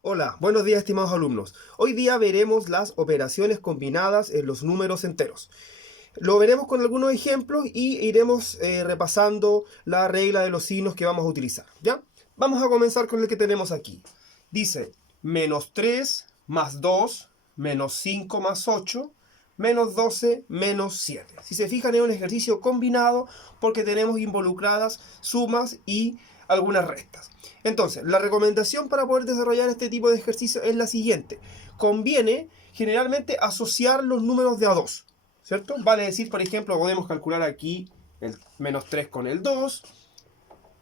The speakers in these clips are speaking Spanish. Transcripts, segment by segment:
Hola, buenos días estimados alumnos. Hoy día veremos las operaciones combinadas en los números enteros. Lo veremos con algunos ejemplos y iremos repasando la regla de los signos que vamos a utilizar. ¿Ya? Vamos a comenzar con el que tenemos aquí. Dice menos 3 más 2 menos 5 más 8 menos 12 menos 7. Si se fijan, es un ejercicio combinado porque tenemos involucradas sumas y algunas restas. Entonces, la recomendación para poder desarrollar este tipo de ejercicio es la siguiente. Conviene generalmente asociar los números de a 2, ¿cierto? Vale decir, por ejemplo, podemos calcular aquí el menos 3 con el 2,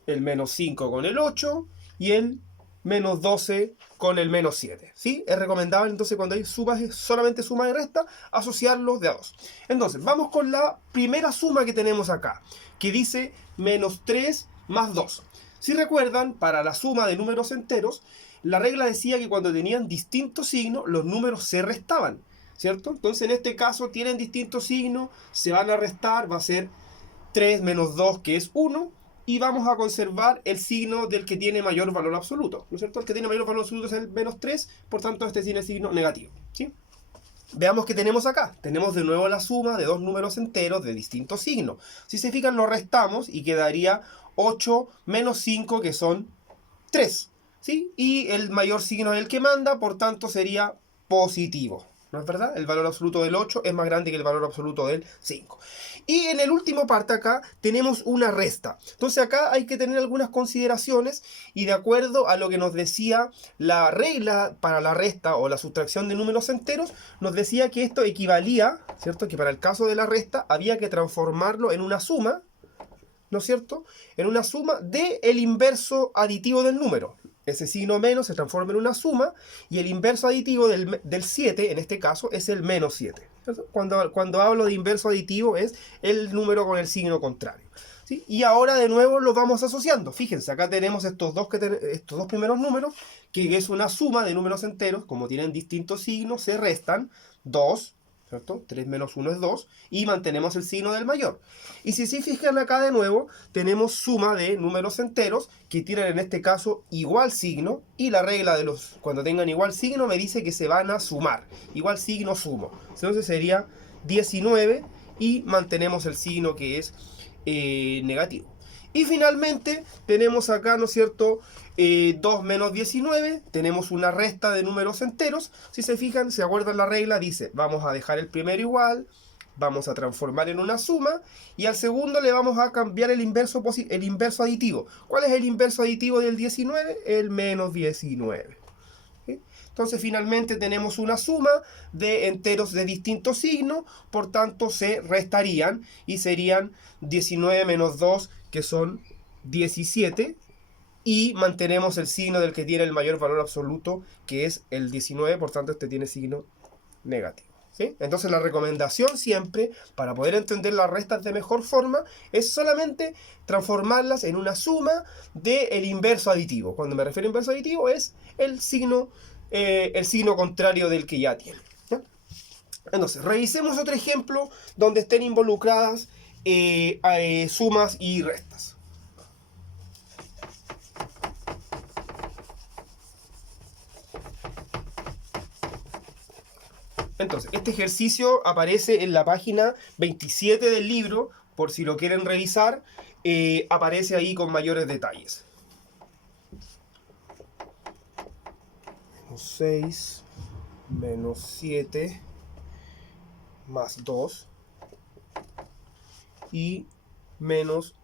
el menos 5 con el 8 y el menos 12 con el menos 7. ¿Sí? Es recomendable entonces cuando hay sumas, solamente suma y resta, asociarlos de a 2. Entonces, vamos con la primera suma que tenemos acá, que dice menos 3 más 2. Si recuerdan, para la suma de números enteros, la regla decía que cuando tenían distintos signos, los números se restaban, ¿cierto? Entonces, en este caso, tienen distintos signos, se van a restar, va a ser 3 menos 2, que es 1, y vamos a conservar el signo del que tiene mayor valor absoluto, ¿no es cierto? El que tiene mayor valor absoluto es el menos 3, por tanto este tiene signo negativo, ¿sí? Veamos qué tenemos acá. Tenemos de nuevo la suma de dos números enteros de distintos signos. Si se fijan, lo restamos y quedaría 8 menos 5, que son 3, ¿sí? Y el mayor signo es el que manda, por tanto sería positivo. ¿No es verdad? El valor absoluto del 8 es más grande que el valor absoluto del 5. Y en el último parte acá tenemos una resta. Entonces acá hay que tener algunas consideraciones y de acuerdo a lo que nos decía la regla para la resta o la sustracción de números enteros, nos decía que esto equivalía, ¿cierto? Que para el caso de la resta había que transformarlo en una suma, ¿no es cierto? En una suma de el inverso aditivo del número. Ese signo menos se transforma en una suma y el inverso aditivo del 7, en este caso, es el menos 7. Cuando hablo de inverso aditivo es el número con el signo contrario. ¿Sí? Y ahora de nuevo los vamos asociando. Fíjense, acá tenemos estos dos primeros números, que es una suma de números enteros. Como tienen distintos signos, se restan 2, ¿cierto? 3 menos 1 es 2, y mantenemos el signo del mayor. Y si se fijan acá de nuevo, tenemos suma de números enteros que tienen en este caso igual signo, y la regla de los cuando tengan igual signo me dice que se van a sumar. Igual signo sumo. Entonces sería 19 y mantenemos el signo que es negativo. Y finalmente tenemos acá, ¿no es cierto? 2 menos 19, tenemos una resta de números enteros. Si se fijan, se acuerdan la regla, dice, vamos a dejar el primero igual, vamos a transformar en una suma, y al segundo le vamos a cambiar el inverso aditivo. ¿Cuál es el inverso aditivo del 19? El menos 19. ¿Sí? Entonces finalmente tenemos una suma de enteros de distintos signos, por tanto se restarían y serían 19 menos 2, que son 17, y mantenemos el signo del que tiene el mayor valor absoluto, que es el 19, por tanto este tiene signo negativo. ¿Sí? Entonces la recomendación siempre, para poder entender las restas de mejor forma, es solamente transformarlas en una suma del inverso aditivo. Cuando me refiero a inverso aditivo es el signo contrario del que ya tiene. ¿Ya? Entonces, revisemos otro ejemplo donde estén involucradas sumas y restas. Entonces, este ejercicio aparece en la página 27 del libro, por si lo quieren revisar, aparece ahí con mayores detalles. Menos 6, menos 7, más 2, y menos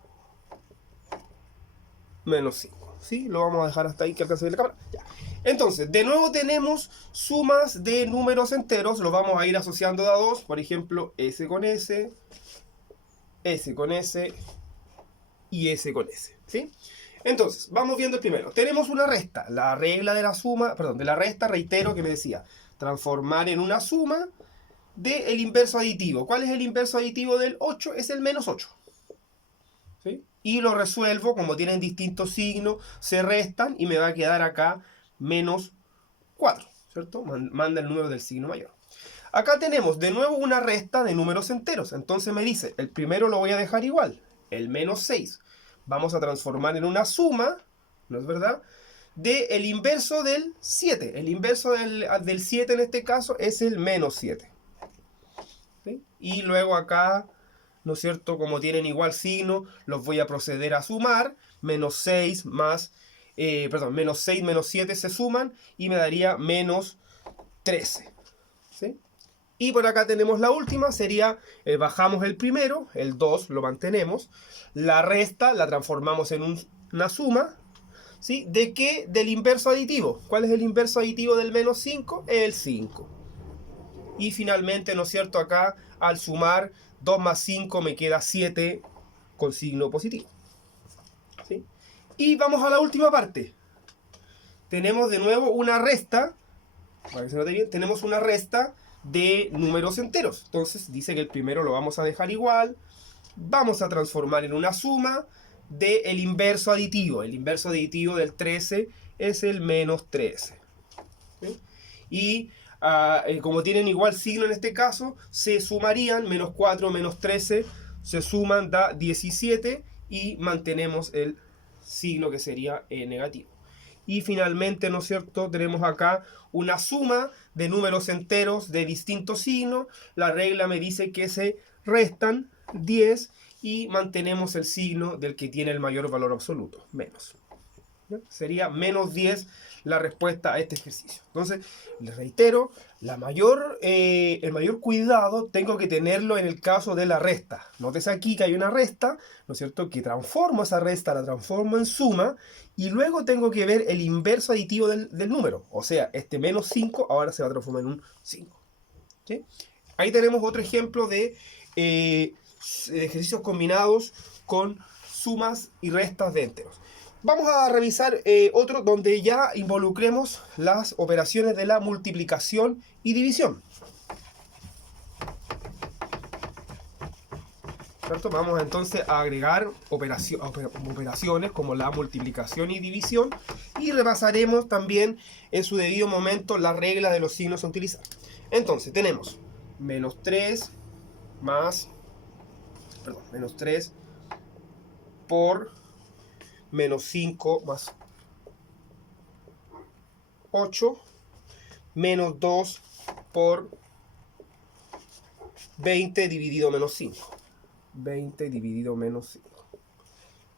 5. ¿Sí? Lo vamos a dejar hasta ahí que alcance la cámara. Ya. Entonces, de nuevo tenemos sumas de números enteros, los vamos a ir asociando de a 2, por ejemplo, S con S con S y S con S, ¿sí? Entonces, vamos viendo el primero. Tenemos una resta, la regla de la suma, perdón, de la resta, reitero que me decía, transformar en una suma del inverso aditivo. ¿Cuál es el inverso aditivo del 8? Es el menos 8. ¿Sí? Y lo resuelvo, como tienen distintos signos, se restan y me va a quedar acá menos 4, ¿cierto? Manda el número del signo mayor. Acá tenemos de nuevo una resta de números enteros. Entonces me dice, el primero lo voy a dejar igual, el menos 6. Vamos a transformar en una suma, ¿no es verdad?, del inverso del 7. El inverso del 7 en este caso es el menos 7. ¿Sí? Y luego acá, ¿no es cierto? Como tienen igual signo, los voy a proceder a sumar. Menos 6 más, menos 6 menos 7 se suman y me daría menos 13. ¿Sí? Y por acá tenemos la última, sería, bajamos el primero, el 2 lo mantenemos. La resta la transformamos en una suma. ¿Sí? ¿De qué? Del inverso aditivo. ¿Cuál es el inverso aditivo del menos 5? El 5. Y finalmente, ¿no es cierto? Acá, al sumar 2 más 5 me queda 7 con signo positivo. ¿Sí? Y vamos a la última parte. Tenemos de nuevo una resta. Para que se note bien, tenemos una resta de números enteros. Entonces dice que el primero lo vamos a dejar igual. Vamos a transformar en una suma del inverso aditivo. El inverso aditivo del 13 es el menos 13. ¿Sí? Y como tienen igual signo en este caso, se sumarían menos 4 menos 13, se suman, da 17 y mantenemos el signo que sería negativo. Y finalmente, ¿no es cierto? Tenemos acá una suma de números enteros de distintos signos. La regla me dice que se restan 10 y mantenemos el signo del que tiene el mayor valor absoluto, menos. ¿No? Sería menos 10 la respuesta a este ejercicio. Entonces, les reitero, el mayor cuidado tengo que tenerlo en el caso de la resta. Nótese aquí que hay una resta, ¿no es cierto? Que transformo esa resta, la transformo en suma, y luego tengo que ver el inverso aditivo del número. O sea, este menos 5 ahora se va a transformar en un 5. ¿Sí? Ahí tenemos otro ejemplo de ejercicios combinados con sumas y restas de enteros. Vamos a revisar otro donde ya involucremos las operaciones de la multiplicación y división. ¿Cierto? Vamos entonces a agregar operaciones como la multiplicación y división y repasaremos también en su debido momento la regla de los signos a utilizar. Entonces tenemos menos 3 por menos 5 más 8, menos 2 por 20 dividido menos 5. 20 dividido menos 5.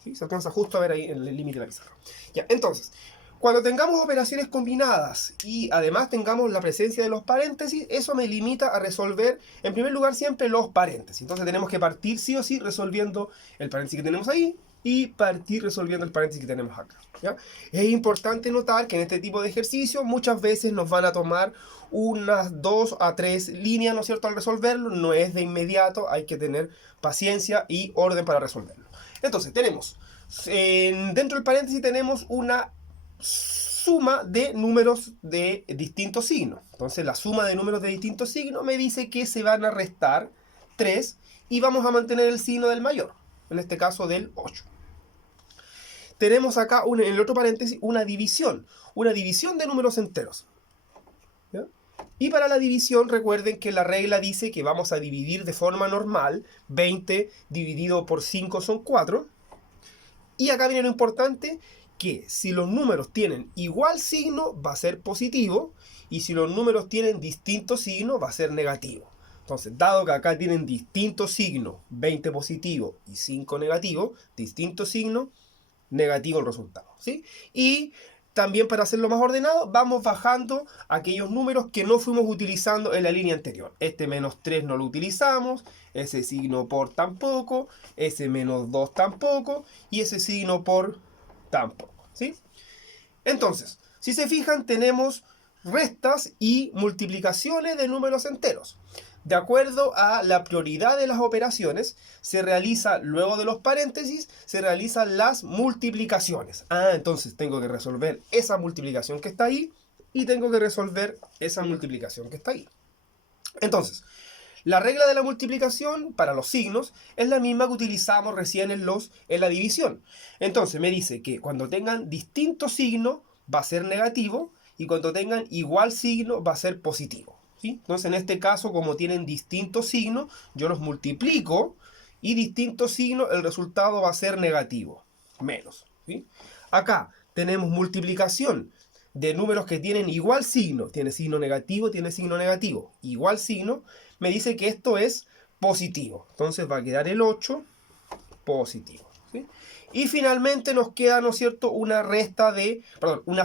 ¿Sí? Se alcanza justo a ver ahí en el límite de la pizarra. Ya, entonces, cuando tengamos operaciones combinadas y además tengamos la presencia de los paréntesis, eso me limita a resolver, en primer lugar, siempre los paréntesis. Entonces tenemos que partir sí o sí resolviendo el paréntesis que tenemos ahí y partir resolviendo el paréntesis que tenemos acá. ¿Ya? Es importante notar que en este tipo de ejercicios muchas veces nos van a tomar unas 2 a 3 líneas, ¿no es cierto?, al resolverlo. No es de inmediato, hay que tener paciencia y orden para resolverlo. Entonces tenemos, dentro del paréntesis tenemos una suma de números de distintos signos. Entonces la suma de números de distintos signos me dice que se van a restar 3 y vamos a mantener el signo del mayor, en este caso del 8. Tenemos acá en el otro paréntesis una división de números enteros. ¿Ya? Y para la división recuerden que la regla dice que vamos a dividir de forma normal. 20 dividido por 5 son 4. Y acá viene lo importante, que si los números tienen igual signo va a ser positivo y si los números tienen distinto signo va a ser negativo. Entonces, dado que acá tienen distinto signo, 20 positivo y 5 negativo, distinto signo, negativo el resultado, ¿sí? Y también, para hacerlo más ordenado, vamos bajando aquellos números que no fuimos utilizando en la línea anterior. Este menos 3 no lo utilizamos, ese signo por tampoco, ese menos 2 tampoco y ese signo por tampoco, ¿sí? Entonces, si se fijan, tenemos restas y multiplicaciones de números enteros. De acuerdo a la prioridad de las operaciones, se realiza, luego de los paréntesis, se realizan las multiplicaciones. Entonces tengo que resolver esa multiplicación que está ahí y tengo que resolver esa multiplicación que está ahí. Entonces, la regla de la multiplicación para los signos es la misma que utilizamos recién en la división. Entonces me dice que cuando tengan distinto signo va a ser negativo y cuando tengan igual signo va a ser positivo. ¿Sí? Entonces, en este caso, como tienen distintos signos, yo los multiplico y distintos signos, el resultado va a ser negativo, menos. ¿Sí? Acá tenemos multiplicación de números que tienen igual signo, tiene signo negativo, igual signo, me dice que esto es positivo. Entonces va a quedar el 8 positivo, ¿sí? Y finalmente nos queda, ¿no es cierto?, una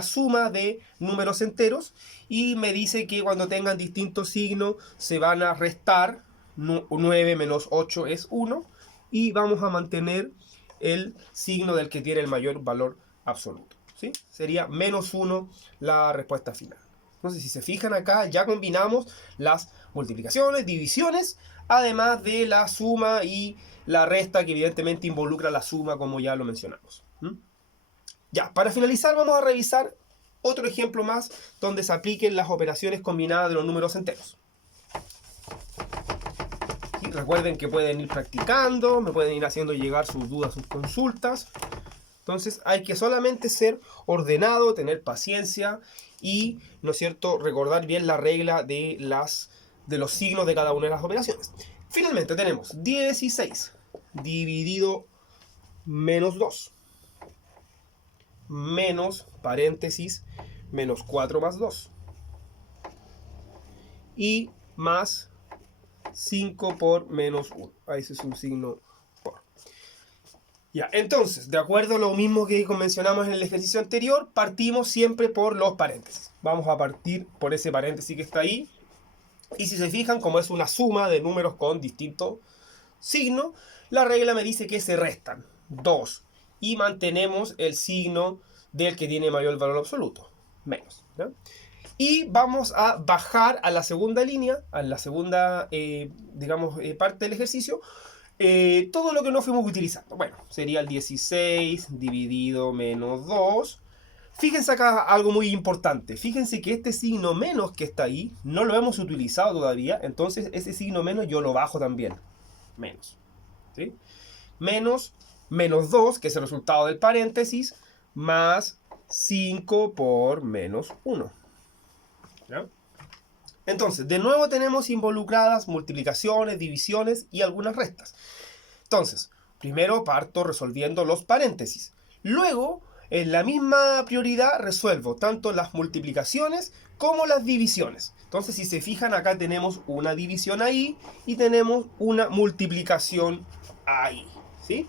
suma de números enteros, y me dice que cuando tengan distintos signos se van a restar. 9 menos 8 es 1, y vamos a mantener el signo del que tiene el mayor valor absoluto, ¿sí? Sería menos 1 la respuesta final. Entonces, si se fijan acá, ya combinamos las multiplicaciones, divisiones, además de la suma y la resta, que evidentemente involucra la suma, como ya lo mencionamos. Ya, para finalizar vamos a revisar otro ejemplo más donde se apliquen las operaciones combinadas de los números enteros. ¿Sí? Recuerden que pueden ir practicando, me pueden ir haciendo llegar sus dudas, sus consultas. Entonces hay que solamente ser ordenado, tener paciencia y, ¿no es cierto?, recordar bien la regla de los signos de cada una de las operaciones. Finalmente tenemos 16 dividido menos 2 menos paréntesis menos 4 más 2 y más 5 por menos 1. Ahí ese es un signo por. Ya, entonces, de acuerdo a lo mismo que mencionamos en el ejercicio anterior, partimos siempre por los paréntesis. Vamos a partir por ese paréntesis que está ahí. Y si se fijan, como es una suma de números con distintos signos, la regla me dice que se restan 2 y mantenemos el signo del que tiene mayor valor absoluto, menos, ¿no? Y vamos a bajar a la segunda línea, a la segunda, parte del ejercicio, todo lo que no fuimos utilizando. Bueno, sería el 16 dividido menos 2. Fíjense acá algo muy importante. Fíjense que este signo menos que está ahí no lo hemos utilizado todavía. Entonces ese signo menos yo lo bajo también. Menos, ¿sí? Menos 2, que es el resultado del paréntesis, más 5 por menos 1. ¿Ya? Entonces, de nuevo tenemos involucradas multiplicaciones, divisiones y algunas restas. Entonces, primero parto resolviendo los paréntesis. Luego, en la misma prioridad, resuelvo tanto las multiplicaciones como las divisiones. Entonces, si se fijan, acá tenemos una división ahí y tenemos una multiplicación ahí, ¿sí?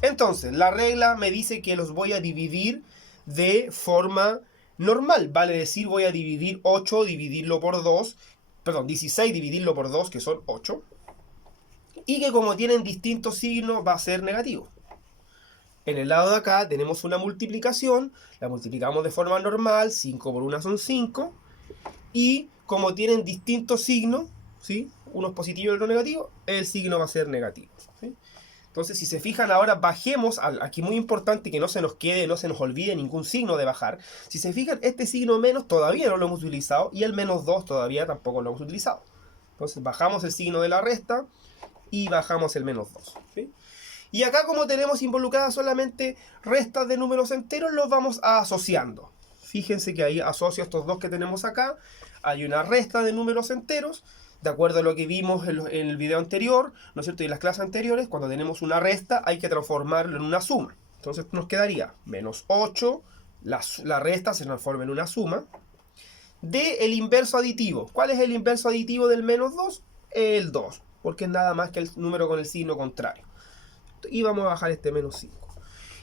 Entonces, la regla me dice que los voy a dividir de forma normal. Vale decir, voy a dividir 8, dividirlo por 2, perdón, 16 dividirlo por 2, que son 8. Y que como tienen distintos signos va a ser negativo. En el lado de acá tenemos una multiplicación, la multiplicamos de forma normal, 5 por 1 son 5, y como tienen distintos signos, ¿sí?, uno es positivo y otro negativo, el signo va a ser negativo, ¿sí? Entonces, si se fijan ahora, bajemos, aquí muy importante que no se nos quede, no se nos olvide ningún signo de bajar. Si se fijan, este signo menos todavía no lo hemos utilizado y el menos 2 todavía tampoco lo hemos utilizado. Entonces, bajamos el signo de la resta y bajamos el menos 2, ¿sí? Y acá, como tenemos involucradas solamente restas de números enteros, los vamos asociando. Fíjense que ahí asocio estos dos que tenemos acá. Hay una resta de números enteros, de acuerdo a lo que vimos en el video anterior, ¿no es cierto? Y en las clases anteriores, cuando tenemos una resta, hay que transformarlo en una suma. Entonces nos quedaría menos 8, la resta se transforma en una suma, de el inverso aditivo. ¿Cuál es el inverso aditivo del menos 2? El 2, porque es nada más que el número con el signo contrario. Y vamos a bajar este menos 5.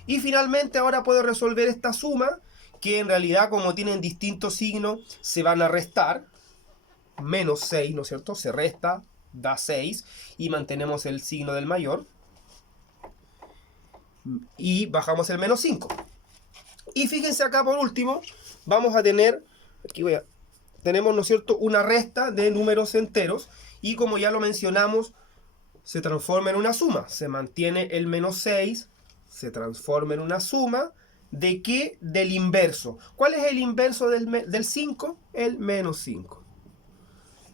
Y finalmente ahora puedo resolver esta suma, que en realidad, como tienen distintos signos, se van a restar. Menos 6, ¿no es cierto? Se resta, da 6, y mantenemos el signo del mayor. Y bajamos el menos 5. Y fíjense acá por último, vamos a tener, tenemos, ¿no es cierto?, una resta de números enteros, y como ya lo mencionamos, se transforma en una suma. Se mantiene el menos 6, se transforma en una suma. ¿De qué? Del inverso. ¿Cuál es el inverso del 5? El menos 5.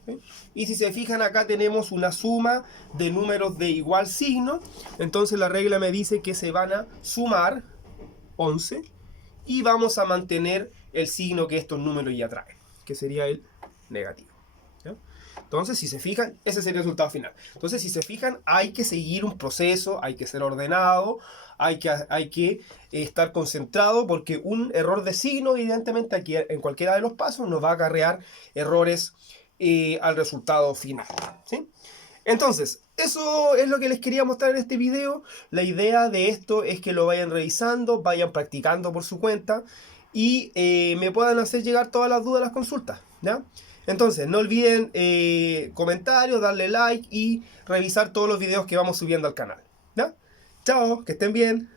¿Sí? Y si se fijan, acá tenemos una suma de números de igual signo. Entonces la regla me dice que se van a sumar 11 y vamos a mantener el signo que estos números ya traen, que sería el negativo. ¿ya? Entonces, si se fijan, ese sería el resultado final. Entonces, si se fijan, hay que seguir un proceso, hay que ser ordenado, hay que estar concentrado, porque un error de signo, evidentemente, aquí en cualquiera de los pasos nos va a acarrear errores al resultado final, ¿sí? Entonces, eso es lo que les quería mostrar en este video. La idea de esto es que lo vayan revisando, vayan practicando por su cuenta y me puedan hacer llegar todas las dudas, las consultas, ¿ya? Entonces, no olviden comentarios, darle like y revisar todos los videos que vamos subiendo al canal, ¿ya? Chao, que estén bien.